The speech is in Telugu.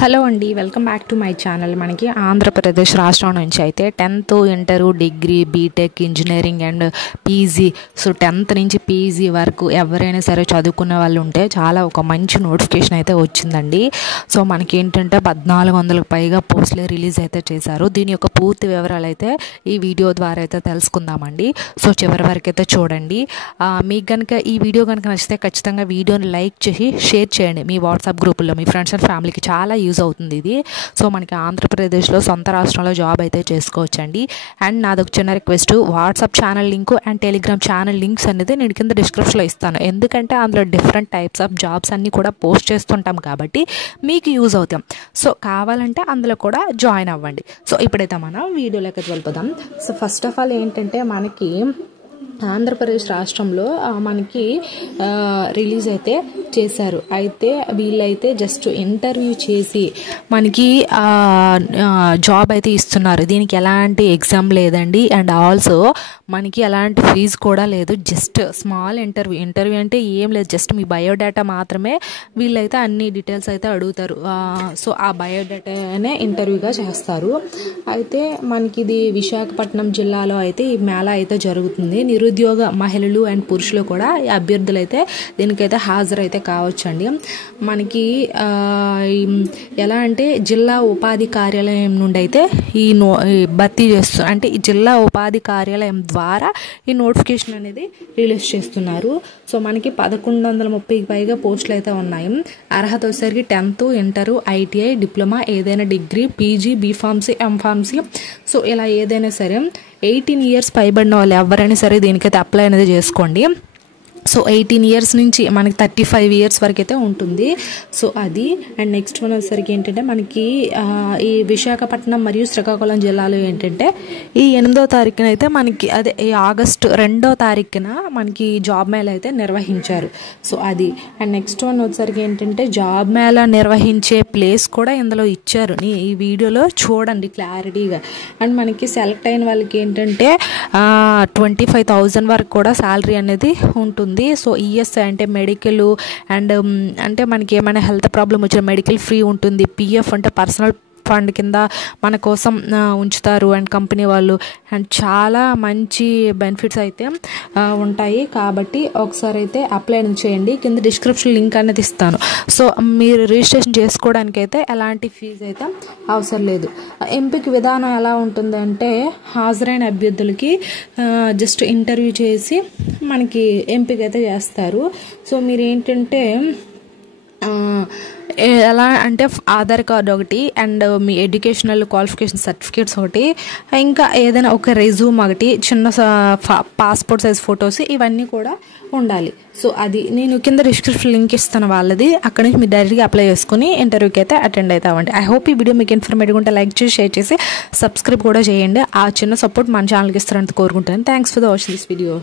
హలో అండి, welcome back to my channel. మనకి ఆంధ్రప్రదేశ్ రాష్ట్రం నుంచి అయితే 10th inter, degree, BTech, engineering and PG, so 10th నుంచి పీజీ వరకు ఎవరైనా సరే చదువుకునే వాళ్ళు ఉంటే చాలా ఒక మంచి నోటిఫికేషన్ అయితే వచ్చిందండి. సో మనకి ఏంటంటే 1400కు పైగా పోస్టులు రిలీజ్ అయితే చేశారు. దీని యొక్క పూర్తి వివరాలు అయితే ఈ వీడియో ద్వారా అయితే తెలుసుకుందామండి. సో చివరి వరకు అయితే చూడండి. మీకు కనుక ఈ వీడియో కనుక నచ్చితే ఖచ్చితంగా వీడియోని లైక్ చేసి షేర్ చేయండి మీ వాట్సాప్ గ్రూపుల్లో, మీ ఫ్రెండ్స్ అండ్ ఫ్యామిలీకి చాలా యూజ్ అవుతుంది ఇది. సో మనకి ఆంధ్రప్రదేశ్లో సొంత రాష్ట్రంలో జాబ్ అయితే చేసుకోవచ్చండి. అండ్ నాది ఒక చిన్న request, WhatsApp channel link and Telegram channel links అనేది నేను కింద డిస్క్రిప్షన్లో ఇస్తాను. ఎందుకంటే అందులో డిఫరెంట్ టైప్స్ ఆఫ్ జాబ్స్ అన్నీ కూడా పోస్ట్ చేస్తుంటాం కాబట్టి మీకు యూజ్ అవుతాం. సో కావాలంటే అందులో కూడా జాయిన్ అవ్వండి. సో ఇప్పుడైతే మనం వీడియోలోకి వెళ్ళిపోదాం. సో ఫస్ట్ ఆఫ్ ఆల్ ఏంటంటే మనకి ఆంధ్రప్రదేశ్ రాష్ట్రంలో మనకి రిలీజ్ అయితే చేశారు. అయితే వీళ్ళైతే జస్ట్ ఇంటర్వ్యూ చేసి మనకి జాబ్ అయితే ఇస్తున్నారు. దీనికి ఎలాంటి ఎగ్జామ్ లేదండి. అండ్ ఆల్సో మనకి ఎలాంటి ఫీజు కూడా లేదు. జస్ట్ స్మాల్ ఇంటర్వ్యూ అంటే ఏం లేదు, జస్ట్ మీ బయోడేటా మాత్రమే వీళ్ళైతే అన్ని డీటెయిల్స్ అయితే అడుగుతారు. సో ఆ బయోడేటానే ఇంటర్వ్యూగా చేస్తారు. అయితే మనకి ఇది విశాఖపట్నం జిల్లాలో అయితే ఈ మేళా అయితే జరుగుతుంది. నిరుద్యోగ మహిళలు అండ్ పురుషులు కూడా అభ్యర్థులు అయితే దీనికైతే హాజరైతే కావచ్చండి. మనకి ఎలా అంటే జిల్లా ఉపాధి కార్యాలయం నుండి అయితే ఈ భర్తీ చేస్తున్నారు. అంటే ఈ జిల్లా ఉపాధి కార్యాలయం ద్వారా ఈ నోటిఫికేషన్ అనేది రిలీజ్ చేస్తున్నారు. సో మనకి 1130కి పైగా పోస్టులు అయితే ఉన్నాయి. అర్హత వచ్చేసరికి 10th, ఇంటర్, ఐటీఐ, డిప్లొమా, ఏదైనా degree, PG, B Pharmacy, M Pharmacy, so ఇలా ఏదైనా సరే 18 years పైబడిన వాళ్ళు ఎవరైనా సరే దీనికైతే అప్లై అనేది చేసుకోండి. సో 18 years నుంచి మనకి 35 years వరకు అయితే ఉంటుంది. సో అది అండ్ నెక్స్ట్ వన్ వచ్చేసరికి ఏంటంటే మనకి ఈ విశాఖపట్నం మరియు శ్రీకాకుళం జిల్లాలో ఏంటంటే ఈ 8వ తారీఖున అయితే మనకి అదే ఈ ఆగస్టు 2వ తారీఖున మనకి జాబ్ మేళా అయితే నిర్వహించారు. సో అది అండ్ నెక్స్ట్ వన్ వచ్చేసరికి ఏంటంటే జాబ్ మేళా నిర్వహించే ప్లేస్ కూడా ఇందులో ఇచ్చారు. ఈ వీడియోలో చూడండి క్లారిటీగా. అండ్ మనకి సెలెక్ట్ అయిన వాళ్ళకి ఏంటంటే 25,000 వరకు కూడా శాలరీ అనేది ఉంటుంది. సో ఈఎస్ఐ అంటే మెడికల్ అండ్ అంటే మనకి ఏమైనా హెల్త్ ప్రాబ్లం వచ్చిన మెడికల్ ఫ్రీ ఉంటుంది. పిఎఫ్ అంటే పర్సనల్ ఫండ్ కింద మన కోసం ఉంచుతారు అండ్ కంపెనీ వాళ్ళు. అండ్ చాలా మంచి బెనిఫిట్స్ అయితే ఉంటాయి. కాబట్టి ఒకసారి అయితే అప్లై చేయండి. కింద డిస్క్రిప్షన్ లింక్ అనేది ఇస్తాను. సో మీరు రిజిస్ట్రేషన్ చేసుకోవడానికి అయితే ఎలాంటి ఫీజు అయితే అవసరం లేదు. ఎంపిక విధానం ఎలా ఉంటుందంటే హాజరైన అభ్యర్థులకి జస్ట్ ఇంటర్వ్యూ చేసి మనకి ఎంపిక అయితే చేస్తారు. సో మీరు ఏంటంటే ఎలా అంటే ఆధార్ కార్డు ఒకటి and me educational qualification certificates ఒకటి, ఇంకా ఏదైనా ఒక రెజ్యూమ్ ఒకటి, చిన్న పాస్పోర్ట్ సైజ్ ఫొటోస్, ఇవన్నీ కూడా ఉండాలి. సో అది నేను కింద డిస్క్రిప్షన్ లింక్ ఇస్తాను వాళ్ళది. అక్కడ నుంచి మీరు డైరెక్ట్గా అప్లై చేసుకుని ఇంటర్వ్యూకి అయితే అటెండ్ అయితే అవ్వండి. ఐ హోప్ ఈ వీడియో మీకు ఇన్ఫర్మేటివ్గా ఉంటే లైక్ చేసి షేర్ చేసి సబ్స్క్రైబ్ కూడా చేయండి. ఆ చిన్న సపోర్ట్ మన ఛానల్కి ఇస్తారని కోరుకుంటాను. Thanks for the watching this video.